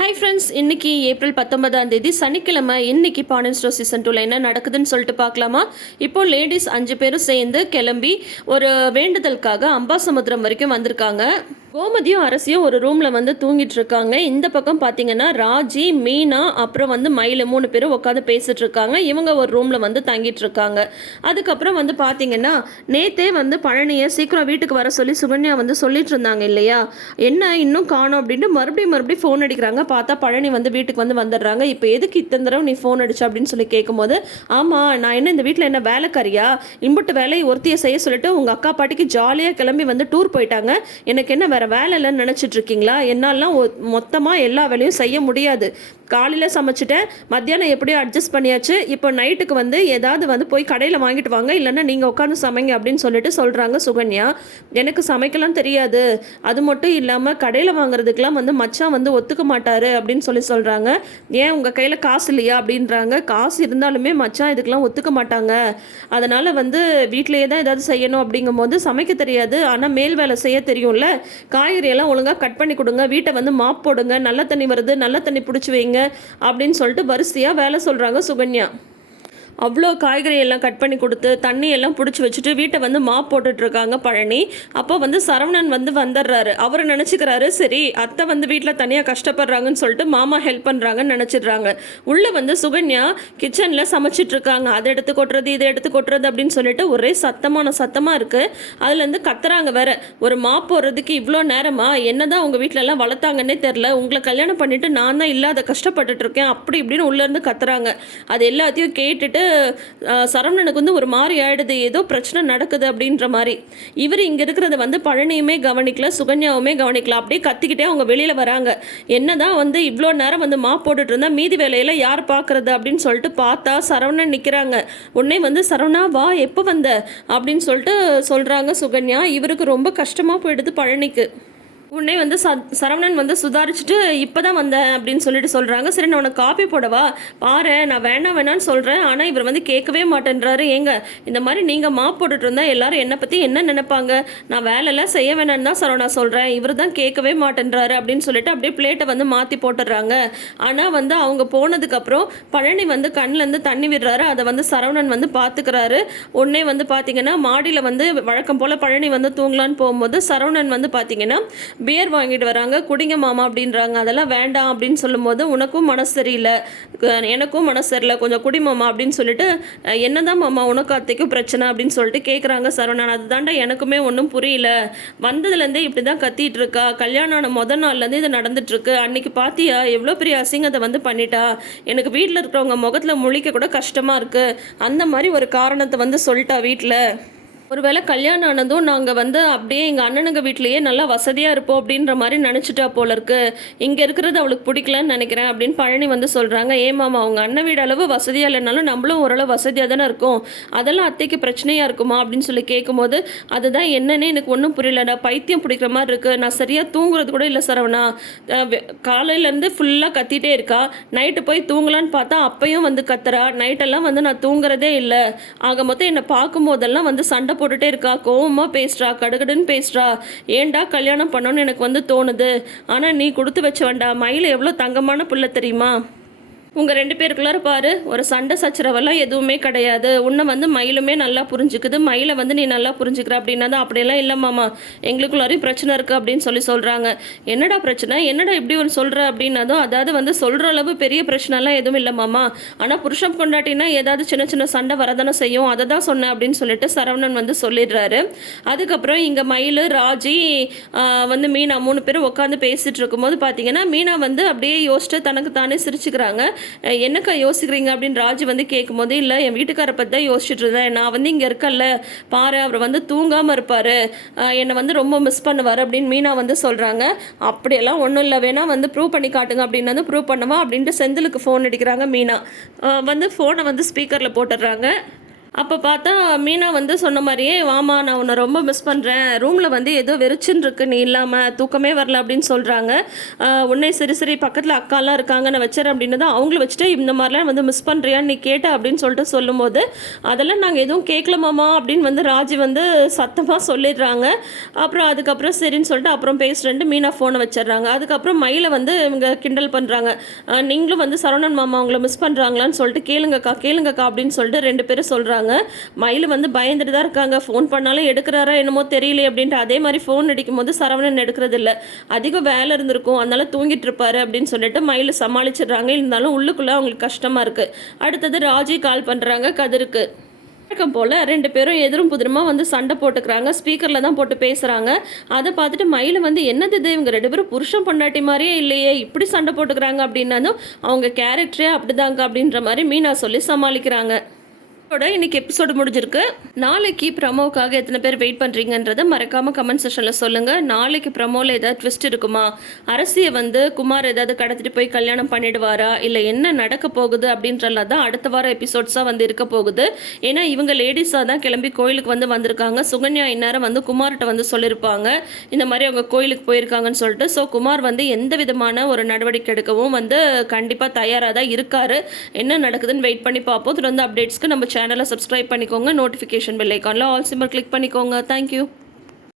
Hi friends, இன்னைக்கு April 19ஆம் தேதி சனிக்கிழமை. இன்னைக்கு பாண்டியன் ஸ்டோர் சீசன் 2ல என்ன நடக்குதுன்னு சொல்லிட்டு பார்க்கலாமா? இப்போ லேடிஸ் 5 பேரும் சேர்ந்து கிளம்பி ஒரு வேண்டுதலுக்காக அம்பாசமுத்திரம் வரைக்கும் வந்திருக்காங்க. கோமதியும் அரசியும் ஒரு ரூம்ல வந்து தூங்கிட்டு இருக்காங்க. இந்த பக்கம் பார்த்தீங்கன்னா ராஜி, மீனா, அப்புறம் வந்து மயில 3 பேரும் உட்காந்து பேசிட்டு இருக்காங்க. இவங்க ஒரு ரூம்ல வந்து தங்கிட்டு இருக்காங்க. அதுக்கப்புறம் வந்து பார்த்தீங்கன்னா நேத்தே வந்து பழனியை சீக்கிரம் வீட்டுக்கு வர சொல்லி சுகன்யா வந்து சொல்லிட்டு இருந்தாங்க இல்லையா? என்ன இன்னும் காணோம் அப்படின்ட்டு மறுபடியும் ஃபோன் அடிக்கிறாங்க. பார்த்தா பழனி வந்து வீட்டுக்கு வந்து வந்துடுறாங்க. இப்போ எதுக்கு இத்தனை தடவை நீ ஃபோன் அடிச்ச அப்படின்னு சொல்லி கேட்கும்போது, ஆமாம் நான் என்ன இந்த வீட்டில் என்ன வேலைக்காரியா? இம்புட்டு வேலையை ஒருத்தியை செய்ய சொல்லிட்டு உங்கள் அக்கா பாட்டிக்கு ஜாலியாக கிளம்பி வந்து டூர் போயிட்டாங்க. எனக்கு என்ன வேறு வேலை இல்லைன்னு நினச்சிட்டு இருக்கீங்களா? என்னாலாம் மொத்தமாக எல்லா வேலையும் செய்ய முடியாது. காலையில் சமைச்சிட்டேன், மத்தியானம் எப்படியோ அட்ஜஸ்ட் பண்ணியாச்சு. இப்போ நைட்டுக்கு வந்து ஏதாவது வந்து போய் கடையில் வாங்கிட்டு வாங்க, இல்லைன்னா நீங்கள் உட்காந்து சமைங்க அப்படின்னு சொல்லிட்டு சொல்கிறாங்க சுகன்யா. எனக்கு சமைக்கலாம் தெரியாது, அது மட்டும் இல்லாமல் கடையில் வாங்குறதுக்கெலாம் வந்து மச்சான் வந்து ஒத்துக்க மாட்டார் அப்படின்னு சொல்கிறாங்க. ஏன் உங்கள் கையில் காசு இல்லையா அப்படின்றாங்க. காசு இருந்தாலுமே மச்சான் இதுக்கெலாம் ஒத்துக்க மாட்டாங்க. அதனால் வந்து வீட்டிலேயே தான் ஏதாவது செய்யணும். அப்படிங்கும்போது சமைக்க தெரியாது, ஆனால் மேல் வேலை செய்ய தெரியும்ல. காய்கறியெல்லாம் ஒழுங்காக கட் பண்ணி கொடுங்க, வீட்டை வந்து மாப் போடுங்க, நல்ல தண்ணி வருது நல்ல தண்ணி பிடிச்சி வைங்க அப்படின்னு சொல்லிட்டு வரிசையாக வேலை சொல்கிறாங்க சுகன்யா. அவ்வளோ காய்கறி எல்லாம் கட் பண்ணி கொடுத்து தண்ணி எல்லாம் பிடிச்சி வச்சுட்டு வீட்டை வந்து மாப் போட்டுட்ருக்காங்க பழனி. அப்போ வந்து சரவணன் வந்து வந்துடுறாரு. அவர் நினச்சிக்கிறாரு சரி அத்தை வந்து வீட்டில் தனியாக கஷ்டப்படுறாங்கன்னு சொல்லிட்டு மாமா ஹெல்ப் பண்ணுறாங்கன்னு நினச்சிடுறாங்க. உள்ளே வந்து சுகன்யா கிச்சனில் சமைச்சிட்ருக்காங்க. அதை எடுத்து கொட்டுறது இதை எடுத்து கொட்டுறது அப்படின்னு சொல்லிட்டு ஒரே சத்தமாக இருக்குது. அதுலேருந்து கத்துறாங்க வேற, ஒரு மாப் போடுறதுக்கு இவ்வளோ நேரமா? என்னதான் உங்கள் வீட்டிலலாம் வளர்த்தாங்கன்னே தெரில, உங்களை கல்யாணம் பண்ணிவிட்டு நான் தான் இல்லாத கஷ்டப்பட்டுட்ருக்கேன் அப்படி இப்படின்னு உள்ளேருந்து கத்துறாங்க. அது எல்லாத்தையும் கேட்டுட்டு சரவணனுக்கு வந்து ஒரு மாதிரி ஆயிடுது, ஏதோ பிரச்சனை நடக்குது அப்படின்ற மாதிரி. இவர் இங்கே இருக்கிறத வந்து பழனியுமே கவனிக்கல, சுகன்யாவுமே கவனிக்கல. அப்படியே கத்திக்கிட்டே அவங்க வெளியில் வராங்க. என்னதான் வந்து இவ்வளோ நேரம் வந்து மாப் போட்டுட்டு இருந்தா மீதி வேலையில யார் பார்க்கறது அப்படின்னு சொல்லிட்டு பார்த்தா சரவணன் நிற்கிறாங்க. உடனே வந்து சரவணா வா, எப்போ வந்த அப்படின்னு சொல்லிட்டு சொல்கிறாங்க சுகன்யா. இவருக்கு ரொம்ப கஷ்டமாக போயிடுது பழனிக்கு. உடனே வந்து சரவணன் வந்து சுதாரிச்சுட்டு இப்போ தான் வந்தேன் அப்படின்னு சொல்லிட்டு சொல்கிறாங்க. சரி நான் உனக்கு காப்பி போடவா? பாரு நான் வேணான்னு சொல்கிறேன், ஆனால் இவர் வந்து கேட்கவே மாட்டேன்றாரு. ஏங்க இந்த மாதிரி நீங்கள் மாப் போட்டுட்டு இருந்தால் எல்லாரும் என்னை பற்றி என்ன நினைப்பாங்க? நான் வேலையெல்லாம் செய்ய வேணான்னு தான் சரவணா சொல்கிறேன், இவர் தான் கேட்கவே மாட்டேன்றாரு அப்படின்னு சொல்லிட்டு அப்படியே பிளேட்டை வந்து மாற்றி போட்டுடுறாங்க. ஆனால் வந்து அவங்க போனதுக்கப்புறம் பழனி வந்து கண்ணிலேருந்து தண்ணி விடுறாரு. அதை வந்து சரவணன் வந்து பார்த்துக்கிறாரு. உடனே வந்து பார்த்தீங்கன்னா மாடியில் வந்து வழக்கம் போல் பழனி வந்து தூங்கலான்னு போகும்போது சரவணன் வந்து பார்த்தீங்கன்னா பியர் வாங்கிட்டு வராங்க. குடிங்க மாமா அப்படின்றாங்க. அதெல்லாம் வேண்டாம் அப்படின்னு சொல்லும்போது உனக்கும் மனசு சரியில்லை, எனக்கும் மனசு சரியில்லை, கொஞ்சம் குடி மாமா அப்படின்னு சொல்லிட்டு, என்னதான் மாமா உனக்கு அத்தைக்கும் பிரச்சனை அப்படின்னு சொல்லிட்டு கேட்குறாங்க சரவணன். அதுதாண்டா எனக்குமே ஒன்றும் புரியல, வந்ததுலேருந்தே இப்படி தான் கத்திட்டு இருக்கா, கல்யாணம் ஆன முதல் நாள்லேருந்து இது நடந்துட்டுருக்கு. அன்னைக்கு பார்த்தியா எவ்வளோ பெரிய அசிங்கத்தை வந்து பண்ணிட்டா, எனக்கு வீட்டில் இருக்கிறவங்க முகத்தில் முழிக்க கூட கஷ்டமாக இருக்குது, அந்த மாதிரி ஒரு காரணத்தை வந்து சொல்லிட்டா வீட்டில். ஒருவேளை கல்யாணம் ஆனதும் நாங்கள் வந்து அப்படியே எங்கள் அண்ணனுங்க வீட்லேயே நல்லா வசதியாக இருப்போம் அப்படின்ற மாதிரி நினச்சிட்டா போல இருக்கு, இங்கே இருக்கிறது அவளுக்கு பிடிக்கலன்னு நினைக்கிறேன் அப்படின்னு பழனி வந்து சொல்கிறாங்க. ஏமாமா அவங்க அண்ணன் வீடு அளவு வசதியாக இல்லைனாலும் நம்மளும் ஓரளவு வசதியாக தானே இருக்கும், அதெல்லாம் அத்தைக்கு பிரச்சனையாக இருக்குமா அப்படின்னு சொல்லி கேட்கும்போது, அதுதான் என்னன்னே எனக்கு ஒன்றும் புரியலடா, பைத்தியம் பிடிக்கிற மாதிரி இருக்குது, நான் சரியாக தூங்குறது கூட இல்லை சரவணா, காலையிலேருந்து ஃபுல்லாக கத்திட்டே இருக்கா, நைட்டு போய் தூங்கலான்னு பார்த்தா அப்பையும் வந்து கத்துறா, நைட்டெல்லாம் வந்து நான் தூங்குறதே இல்லை, ஆக மொத்தம் என்னை பார்க்கும்போதெல்லாம் வந்து சண்டை போட்டுட்டே இருக்கா, கோவமா பேசுறா, கடுகடுன்னு பேசுறா, ஏண்டா கல்யாணம் பண்ணணும்னு எனக்கு வந்து தோணுது, ஆனால் நீ கொடுத்து வச்ச வேண்டாம், மயில் எவ்வளோ தங்கமான பிள்ளை தெரியுமா, உங்கள் 2 பேருக்குள்ளார பாரு ஒரு சண்டை சச்சரவெல்லாம் எதுவுமே கிடையாது, உன்னை வந்து மயிலுமே நல்லா புரிஞ்சுக்குது, மயிலை வந்து நீ நல்லா புரிஞ்சுக்கிற அப்படின்னா தான். அப்படியெல்லாம் இல்லை மாமா, எங்களுக்குள்ளாரையும் பிரச்சனை இருக்குது அப்படின்னு சொல்கிறாங்க. என்னடா பிரச்சனை, என்னடா இப்படி ஒன்று சொல்கிற அப்படின்னதும், அதாவது வந்து சொல்கிற அளவு பெரிய பிரச்சனைலாம் எதுவும் இல்லை மாமா, ஆனால் புருஷன் கொண்டாட்டினா ஏதாவது சின்ன சின்ன சண்டை வரதானே செய்யும், அதை தான் சொன்னேன் அப்படின்னு சொல்லிட்டு சரவணன் வந்து சொல்லிடுறாரு. அதுக்கப்புறம் இங்கே மயில், ராஜி, வந்து மீனா 3 பேரும் உட்காந்து பேசிகிட்டு இருக்கும்போது பார்த்தீங்கன்னா மீனா வந்து அப்படியே யோசிச்சுட்டு தனக்கு தானே சிரிச்சுக்கிறாங்க. என்னக்கா யோசிக்கிறீங்க அப்படின்னு ராஜி வந்து கேட்கும்போது, இல்லை என் வீட்டுக்காரை பற்றி தான் யோசிச்சுட்டு இருந்தேன், நான் வந்து இங்கே இருக்கல பாரு, அவர் வந்து தூங்காமல் இருப்பார், என்னை வந்து ரொம்ப மிஸ் பண்ணுவார் அப்படின்னு மீனா வந்து சொல்கிறாங்க. அப்படியெல்லாம் ஒன்றும் இல்லை, வேணால் வந்து ப்ரூவ் பண்ணி காட்டுங்க அப்படின்னு வந்து ப்ரூவ் பண்ணவா அப்படின்ட்டு செந்திலுக்கு ஃபோன் அடிக்கிறாங்க மீனா. வந்து ஃபோனை வந்து ஸ்பீக்கரில் போட்டுடுறாங்க. அப்போ பார்த்தா மீனா வந்து சொன்ன மாதிரியே, "வாமா நான் உன்னை ரொம்ப மிஸ் பண்ணுறேன். ரூமில் வந்து ஏதோ வெறிச்சுன்னு இருக்கு நீ இல்லாமல். தூக்கமே வரல" அப்படின்னு சொல்கிறாங்க. "உன்னை சரி சரி பக்கத்தில் அக்காலாம் இருக்காங்க நான் வச்சுறேன்" அப்படின்னு தான் அவங்கள வச்சுட்டு, "இந்த மாதிரிலாம் வந்து மிஸ் பண்ணுறியான்னு நீ கேட்ட" அப்படின்னு சொல்லிட்டு சொல்லும்போது, "அதெல்லாம் நாங்கள் எதுவும் கேட்கல மாமா" அப்படின்னு வந்து ராஜி வந்து சத்தமாக சொல்லிடுறாங்க. அப்புறம் அதுக்கப்புறம் சரின்னு சொல்லிட்டு அப்புறம் பேசுகிறேன்ட்டு மீனா ஃபோனை வச்சிடுறாங்க. அதுக்கப்புறம் மயிலை வந்து இவங்க கிண்டல் பண்ணுறாங்க. "நீங்களும் வந்து சரவணன் மாமா உங்களை மிஸ் பண்ணுறாங்களான்னு சொல்லிட்டு கேளுங்கக்கா கேளுங்கக்கா" அப்படின்னு சொல்லிட்டு 2 பேரும் சொல்கிறாங்க. மயில் வந்து பயந்துட்டு தான் இருக்காங்க. ஃபோன் பண்ணாலும் எடுக்கிறாரா என்னமோ தெரியலையே அப்படின்ட்டு. அதே மாதிரி ஃபோன் அடிக்கும்போது சரவணன் எடுக்கிறது இல்ல. அதிக வேலை இருந்திருக்கும், அதனால தூங்கிட்டு இருப்பாரு அப்படின்னு சொல்லிட்டு மயில் சமாளிச்சிடுறாங்க. இருந்தாலும் உள்ளுக்குள்ள அவங்களுக்கு கஷ்டமா இருக்கு. அடுத்தது ராஜி கால் பண்றாங்க கதிருக்கு. வழக்கம் போல் 2 பேரும் எதிரும் புதிருமா வந்து சண்டை போட்டுக்கிறாங்க. ஸ்பீக்கரில் தான் போட்டு பேசுகிறாங்க. அதை பார்த்துட்டு மயில் வந்து, "என்னது இது, இவங்க 2 பேரும் புருஷன் பொண்டாட்டி மாதிரியே இல்லையே, இப்படி சண்டை போட்டுக்கிறாங்க" அப்படின்னதும், "அவங்க கேரக்டரே அப்படிதாங்க" அப்படின்ற மாதிரி மீனா சொல்லி சமாளிக்கிறாங்க. இன்னைக்கு எபிசோடு முடிஞ்சிருக்கு. நாளைக்கு ப்ரமோக்காக எத்தனை பேர் வெயிட் பண்ணுறீங்கன்றதை மறக்காமல் கமெண்ட் செஷனில் சொல்லுங்கள். நாளைக்கு ப்ரமோவில் ஏதாவது ட்விஸ்ட் இருக்குமா, அரசியை வந்து குமார் ஏதாவது கடத்திட்டு போய் கல்யாணம் பண்ணிடுவாரா, இல்லை என்ன நடக்க போகுது அப்படின்றலாம் தான் அடுத்த வாரம் எபிசோட்ஸாக வந்து இருக்க போகுது. ஏன்னா இவங்க லேடிஸாக தான் கிளம்பி கோயிலுக்கு வந்து வந்திருக்காங்க. சுகன்யா இந்நேரம் வந்து குமார்கிட்ட வந்து சொல்லியிருப்பாங்க இந்த மாதிரி அவங்க கோயிலுக்கு போயிருக்காங்கன்னு சொல்லிட்டு. ஸோ குமார் வந்து எந்த விதமான ஒரு நடவடிக்கை எடுக்கவும் வந்து கண்டிப்பாக தயாராக தான் இருக்காரு. என்ன நடக்குதுன்னு வெயிட் பண்ணி பார்ப்போம். தொடர்ந்து அப்டேட்ஸ்க்கு நம்ம சேனலை சப்ஸ்கிரைப் பண்ணிக்கோங்க. நோட்டிஃபிகேஷன் பெல் ஐக்கானில் ஆல் சிம்பல் கிளிக் பண்ணிக்கோங்க. தேங்க்யூ.